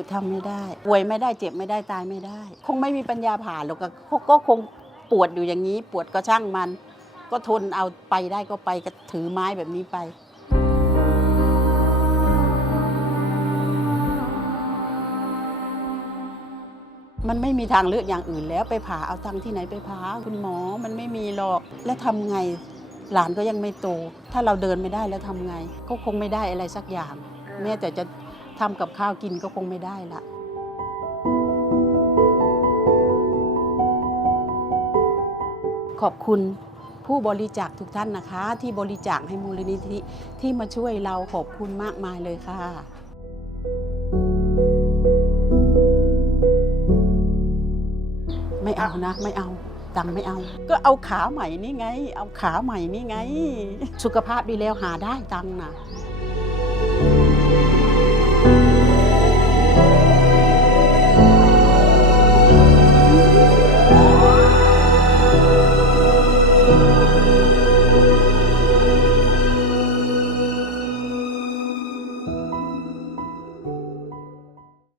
ยุดทำไม่ได้ป่วยไม่ได้เจ็บไม่ได้ตายไม่ได้คงไม่มีปัญญาผ่าหรอกก็คงปวดอยู่อย่างนี้ปวดก็ช่างมันก็ทนเอาไปได้ก็ไปก็ถือไม้แบบนี้ไปมันไม่มีทางเลือกอย่างอื่นแล้วไปผ่าเอาตังค์ที่ไหนไปผ่าคุณหมอมันไม่มีหรอกแล้วทำไงหลานก็ยังไม่โตถ้าเราเดินไม่ได้แล้วทำไงก็คงไม่ได้อะไรสักอย่างแม้แต่จะทำกับข้าวกินก็คงไม่ได้ละขอบคุณผู้บริจาคทุกท่านนะคะที่บริจาคให้มูลนิธิที่มาช่วยเราขอบคุณมากมายเลยค่ะไม่เอานะไม่เอาตังค์ไม่เอาก็เอาขาใหม่นี่ไงเอาขาใหม่นี่ไงสุขภาพดีแล้วหาได้ตังค์นะ